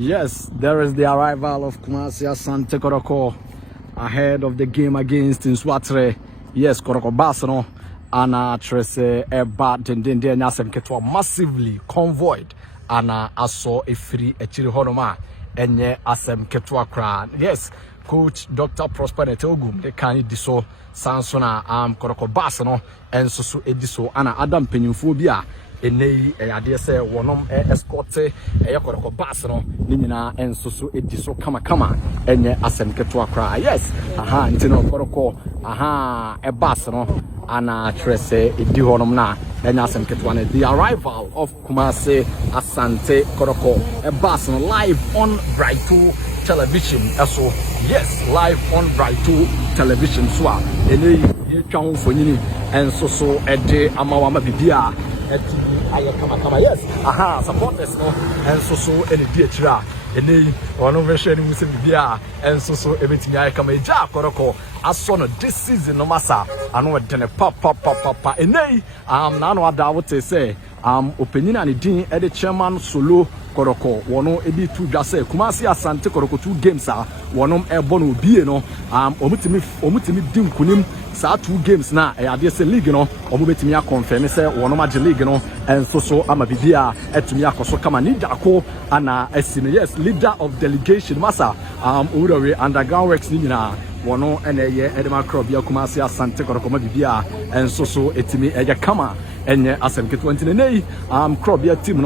Yes, there is the arrival of Kumasi Asante Koroko ahead of the game against Nswatre. Yes, Koroko Basano and Trese Eba Dendende Nyasem Ketwa massively convoyed and aso a free a chiri honoma enye asem ketwa kra. Yes, Coach Dr. Prosper Netogum the can diso Sansona Koroko Basano and so ediso ana Adam Penyuphobia. Enei ade se wonom escort Koroko Basano ni nyina ensoso ediso kama enye asem ketwa kra. Yes, ntino Koroko Basano ana Trese edi honom na enya asem ketwa na the arrival of Kumasi Asante Koroko Basano live on Bright2 television. So yes, live on Bright2 television so enei yetwa mfonyini ensoso ede amawama bibia kama yes supporters no ensoso ene dietira ene ono version mu se bibia ensoso ebetinya kama eja Koroko aso no this season no masa ano de ne pa ene na no ada wote say openyina ne din ede chairman solo Koroko wono ebi tu dwa say Kumasi Asante Koroko 2 games wonom ebo no obie no omutimi din kunim sa 2 games na ade se league no omubetimi confirm say wonom age league no enso so amabibia etumi akoso kama ni dako ana esino yes leader of delegation masa owurawe underground works ni nyina wono eneye edema club ya Kumasi Asante Koroko mabibia enso so etimi eje kama enye asem ketwa ntinenei club ya team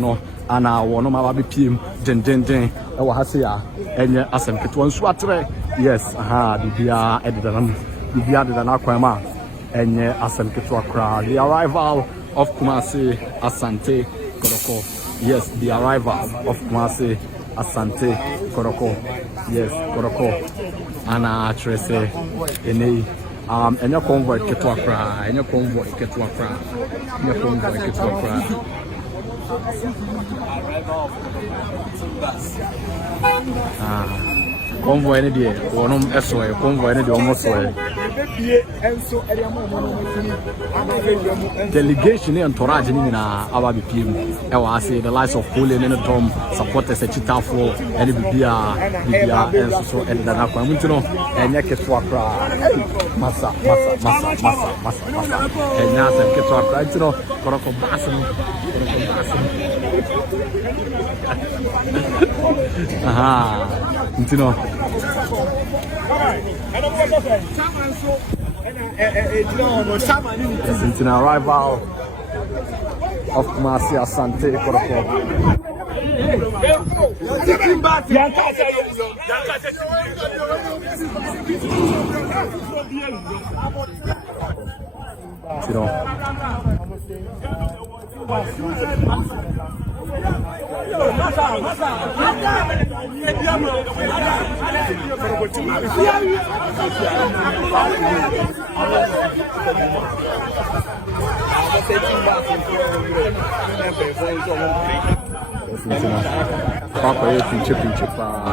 no ana wono ma ba bepiem den e wa hase ya enye asem ketwa nsu atre yes bibia ededanam bibia dedana kwama enye asem ketwa kra. The arrival of Kumasi Asante Koroko. Yes, the arrival of Kumasi Asante Koroko. Yes, Koroko ana Trese enei enya convoy ketwa kra convoy ne de wonom esoe convoy ne de omosoe delegation and entourage ni na aba bipiem e wa say the lights of holy and drum supporters chitafo and bibia enso so and na kwa muntino enye ketwa kra masa enya se ketwa kra ntino Koroko Basano ntino it's an arrival of Kumasi Asante Koroko.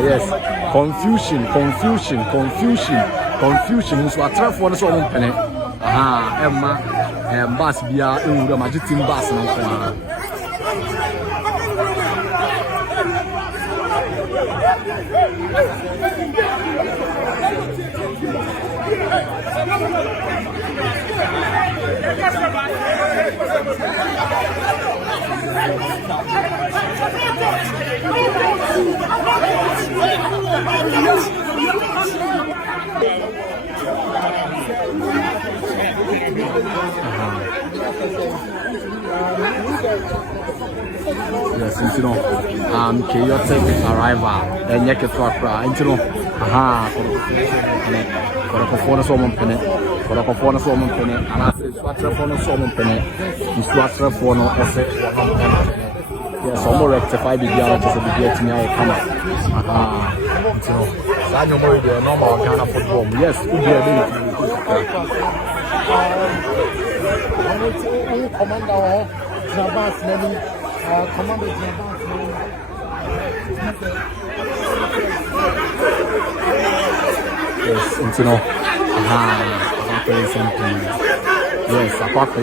Yes, confusion so atrafo no so mo pene emma bass bia ewura magitim bass no ko yes, chaotic arrival and yeke twakra intino Koroko phone so mo pene ana se swatra phone so mo pene swatra phone ese yes omo rectify the dialogue to be get me ay kama intino sanyo mo de normal Ghana football yes we be able commander Jabas many commander Jabas yes intino yes apart from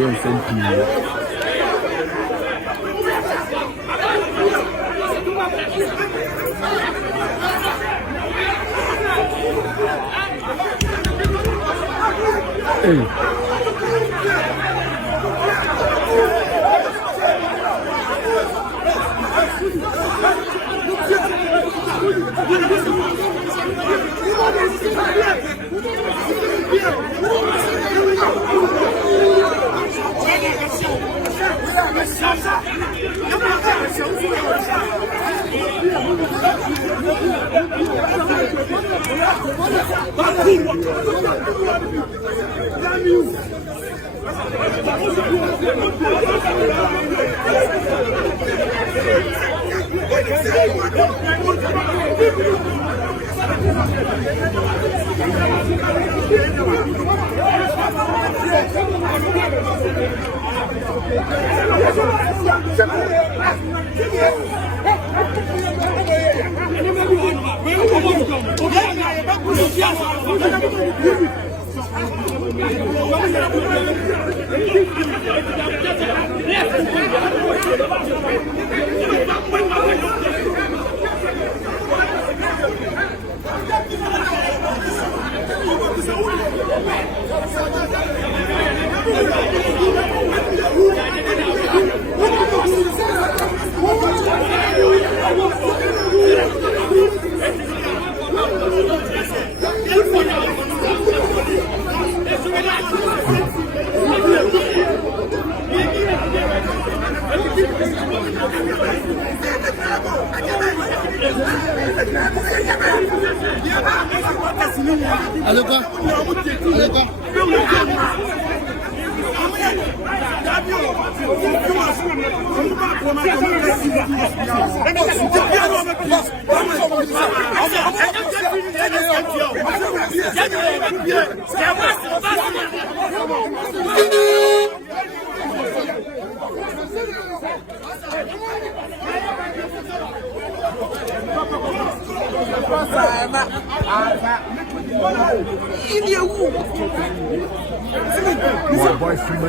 Boy, from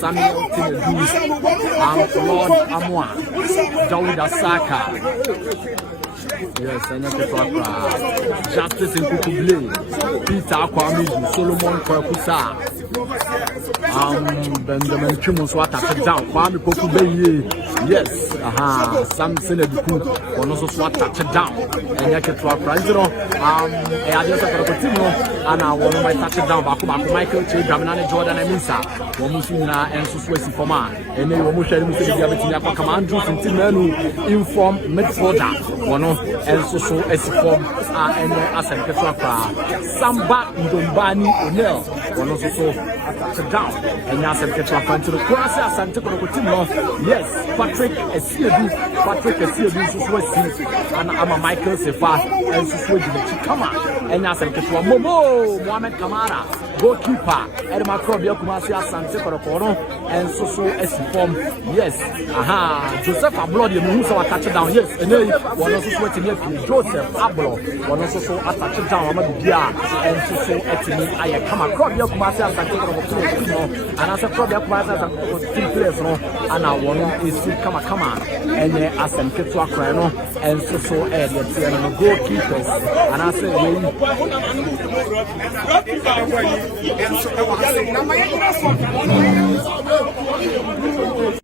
Samuel Tinedu, Lord Amwa, Dawida Saka, Yes, and that's the Justice in Kukuble, Peter Kwame, Solomon Kwakusa, Benjamin Kimuswata touchdown, Kwame Kokube, yes, Samson Eduku, one also swat touchdown, and Yaki Twakra, I just got a team, and I want my touchdown, Bakuma, Michael Ch. Gaminani Jordan and Misa, Womusina and Suswesi Foma, and then Womusha Musi Command Juice and Timenu inform midfielder, one and so Esifom, and Asan Ketraka, Samba Ndombani O'Neill, one also touchdown, and Asan Ketraka to the cross, and took a yes, Patrick Esiadu, Suswesi, and I'm a Michael Sefa, and Suswesi Chikama, and Asan Ketraka, Momo, Mohamed Kamara, goalkeeper, Edma Krobia Kumasia Sante Korokoro, and so Esifom, yes, Joseph Ablo, you know, so a touchdown, yes, and then one also sweating here, Joseph Ablo, one also so a touchdown, and so Etini, I come across your Kumasia Sante Korokoro, and as a Krobia Kumasia team players, and I want is come and as a Ketuakrano, and so and goalkeepers, and I say,